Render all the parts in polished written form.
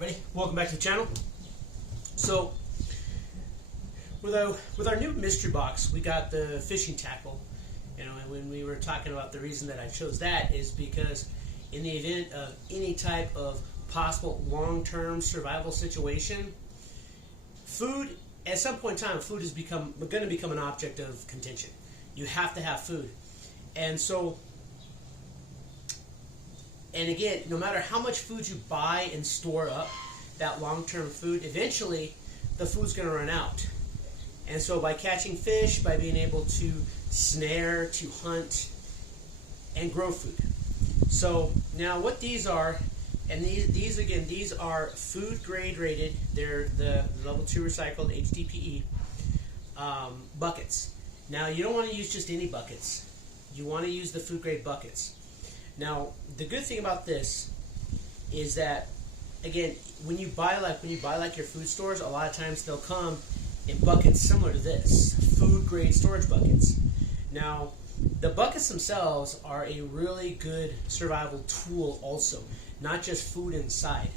everybody, welcome back to the channel. So with our new mystery box, we got the fishing tackle. You know, and when we were talking about the reason that I chose that is because in the event of any type of possible long-term survival situation, food at some point in time, food is going to become an object of contention. You have to have food, and so. And again, no matter how much food you buy and store up, that long-term food, eventually the food's going to run out. And so by catching fish, by being able to snare, to hunt, and grow food. So now what these are, and these are food grade rated. They're the level 2 recycled HDPE buckets. Now you don't want to use just any buckets. You want to use the food grade buckets. Now, the good thing about this is that, again, when you buy like your food stores, a lot of times they'll come in buckets similar to this, food grade storage buckets. Now, the buckets themselves are a really good survival tool also, not just food inside.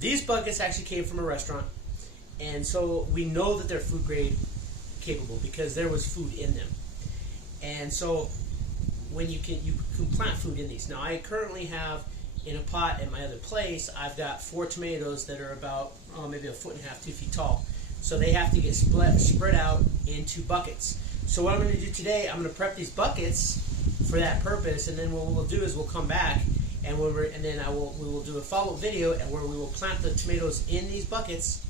These buckets actually came from a restaurant, and so we know that they're food grade capable because there was food in them. And so when you can plant food in these. Now I currently have in a pot at my other place, I've got 4 tomatoes that are about maybe 1.5 feet, 2 feet tall. So they have to get spread out into buckets. So what I'm going to do today, I'm going to prep these buckets for that purpose, and then what we'll do is we'll come back and we will do a follow-up video and where we will plant the tomatoes in these buckets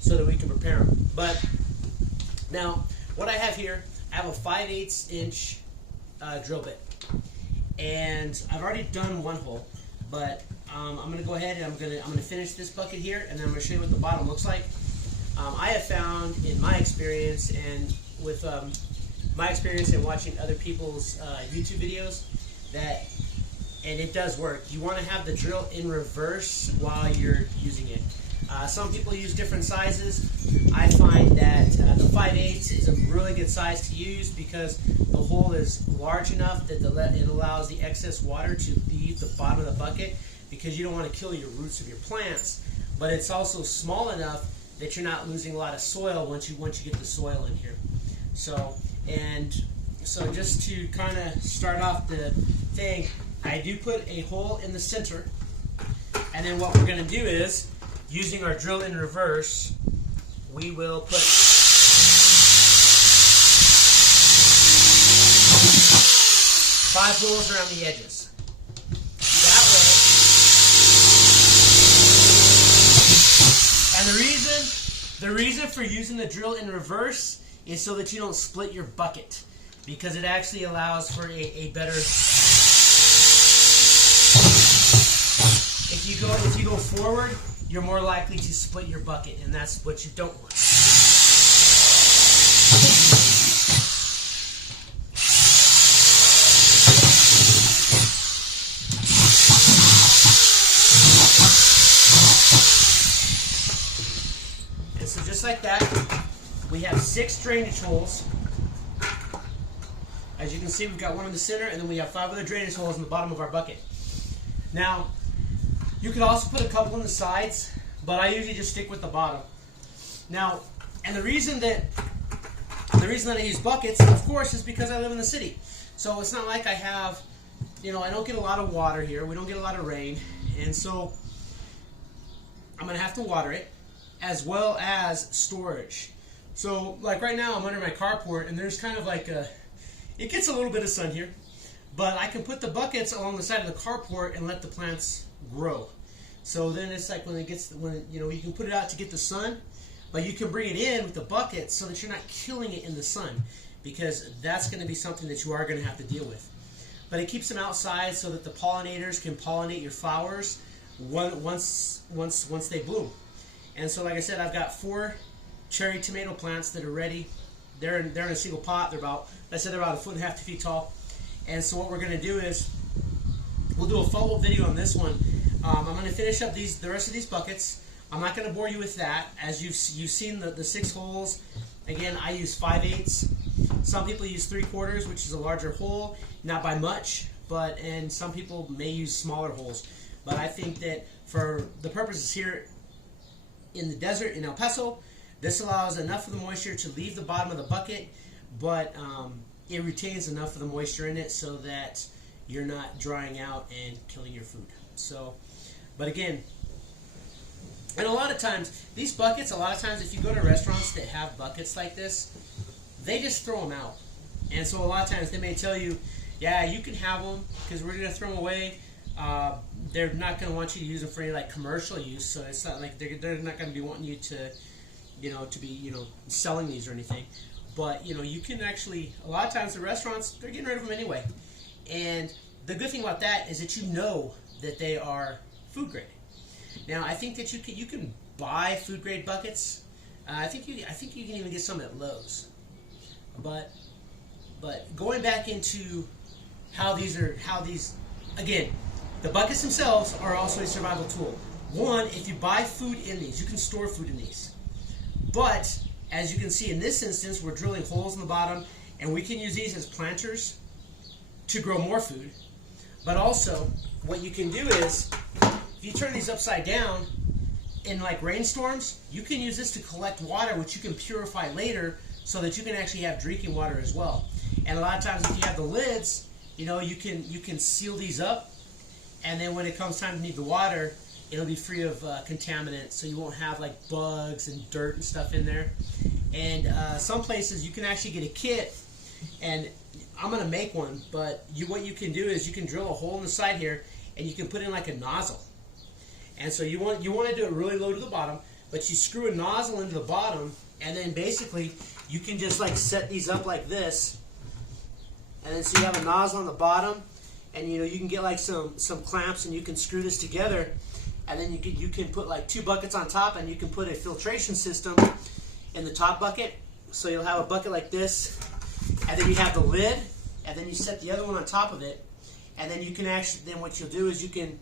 so that we can prepare them. But now what I have here, I have a 5/8 inch drill bit, and I've already done one hole, but I'm going to go ahead and I'm going to finish this bucket here, and then I'm going to show you what the bottom looks like. I have found in my experience and with my experience in watching other people's YouTube videos that, and it does work, you want to have the drill in reverse while you're using it. Some people use different sizes. I find that the 5/8 is a really good size to use because the hole is large enough that it allows the excess water to leave the bottom of the bucket, because you don't want to kill your roots of your plants, but it's also small enough that you're not losing a lot of soil once you get the soil in here. So just to kind of start off the thing, I do put a hole in the center, and then what we're going to do is, using our drill in reverse, we will put 5 holes around the edges. That way, and the reason for using the drill in reverse is so that you don't split your bucket, because it actually allows for a better. If you go forward, you're more likely to split your bucket, and that's what you don't want. And so just like that, we have 6 drainage holes. As you can see, we've got one in the center, and then we have 5 other drainage holes in the bottom of our bucket. Now, you could also put a couple on the sides, but I usually just stick with the bottom. Now, and the reason that I use buckets, of course, is because I live in the city. So it's not like I have, I don't get a lot of water here. We don't get a lot of rain, and so I'm going to have to water it, as well as storage. So, like right now, I'm under my carport, and there's kind of like it gets a little bit of sun here, but I can put the buckets along the side of the carport and let the plants grow. So then it's like you can put it out to get the sun, but you can bring it in with the bucket so that you're not killing it in the sun, because that's going to be something that you are going to have to deal with. But it keeps them outside so that the pollinators can pollinate your flowers once they bloom. And so, like I said, I've got 4 cherry tomato plants that are ready. They're in a single pot. They're about 1.5 to 2 feet tall. And so what we're going to do is we'll do a follow-up video on this one. I'm going to finish up the rest of these buckets. I'm not going to bore you with that. As you've seen the 6 holes. Again, I use 5/8. Some people use 3/4, which is a larger hole, not by much, and some people may use smaller holes. But I think that for the purposes here in the desert in El Paso, this allows enough of the moisture to leave the bottom of the bucket, but it retains enough of the moisture in it so that you're not drying out and killing your food. So, but again, and a lot of times, these buckets, a lot of times if you go to restaurants that have buckets like this, they just throw them out. And so a lot of times they may tell you, yeah, you can have them because we're going to throw them away. They're not going to want you to use them for any like commercial use, so it's not like they're not going to be wanting you to, to be, selling these or anything. But, you can actually, a lot of times the restaurants, they're getting rid of them anyway. And the good thing about that is that you know that they are food grade. Now, I think that you can buy food grade buckets. I think you can even get some at Lowe's. But going back into how these again, the buckets themselves are also a survival tool. One, if you buy food in these, you can store food in these. But as you can see in this instance, we're drilling holes in the bottom, and we can use these as planters to grow more food. But also, what you can do is, if you turn these upside down, in like rainstorms, you can use this to collect water, which you can purify later so that you can actually have drinking water as well. And a lot of times if you have the lids, you can seal these up, and then when it comes time to need the water, it'll be free of contaminants, so you won't have like bugs and dirt and stuff in there. And some places you can actually get a kit, and I'm going to make one, but what you can do is you can drill a hole in the side here, and you can put in like a nozzle. And so you want to do it really low to the bottom, but you screw a nozzle into the bottom, and then basically you can just like set these up like this, and then so you have a nozzle on the bottom, and you can get like some clamps, and you can screw this together, and then you can put like 2 buckets on top, and you can put a filtration system in the top bucket. So you'll have a bucket like this, and then you have the lid, and then you set the other one on top of it, and then you can then what you'll do is you can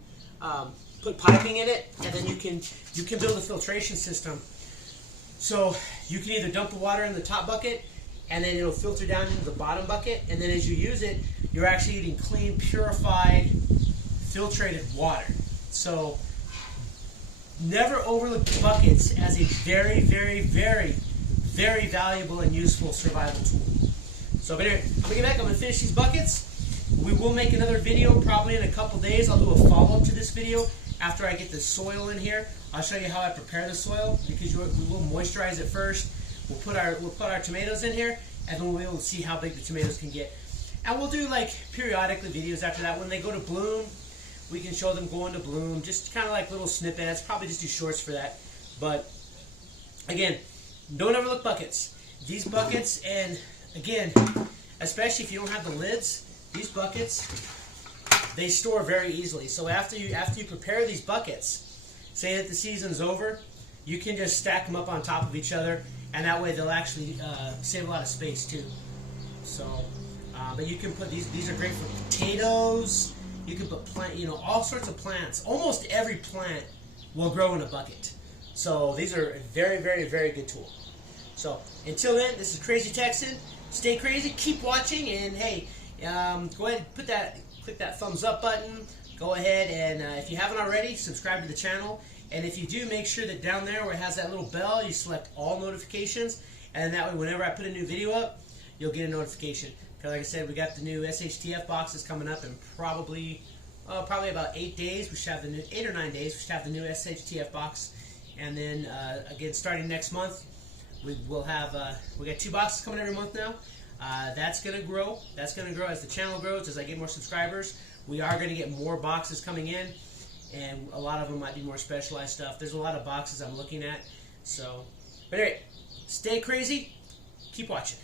put piping in it, and then you can build a filtration system. So you can either dump the water in the top bucket, and then it'll filter down into the bottom bucket, and then as you use it, you're actually getting clean, purified, filtrated water. So never overlook buckets as a very, very, very, very valuable and useful survival tool. So but anyway, I'm going to get back, I'm going to finish these buckets. We will make another video probably in a couple days. I'll do a follow-up to this video after I get the soil in here. I'll show you how I prepare the soil, because we will moisturize it first. We'll put our tomatoes in here, and then we'll be able to see how big the tomatoes can get. And we'll do like periodically videos after that. When they go to bloom, we can show them going to bloom, just kind of like little snippets, probably just do shorts for that. But again, don't overlook buckets. These buckets, and again, especially if you don't have the lids, these buckets, they store very easily. So after you prepare these buckets, say that the season's over, you can just stack them up on top of each other, and that way they'll actually save a lot of space too. So, but you can put these are great for potatoes. You can put all sorts of plants. Almost every plant will grow in a bucket. So these are a very, very, very good tool. So until then, this is Crazy Texan. Stay crazy, keep watching, and hey, go ahead and click that thumbs up button. Go ahead and if you haven't already, subscribe to the channel. And if you do, make sure that down there where it has that little bell, you select all notifications, and that way whenever I put a new video up, you'll get a notification. Because like I said, we got the new SHTF boxes coming up in probably about 8 days. We should have the new 8 or 9 days. We should have the new SHTF box, and then again starting next month, we got 2 boxes coming every month now. That's gonna grow. That's gonna grow as the channel grows, as I get more subscribers. We are gonna get more boxes coming in, and a lot of them might be more specialized stuff. There's a lot of boxes I'm looking at. So, but anyway, stay crazy. Keep watching.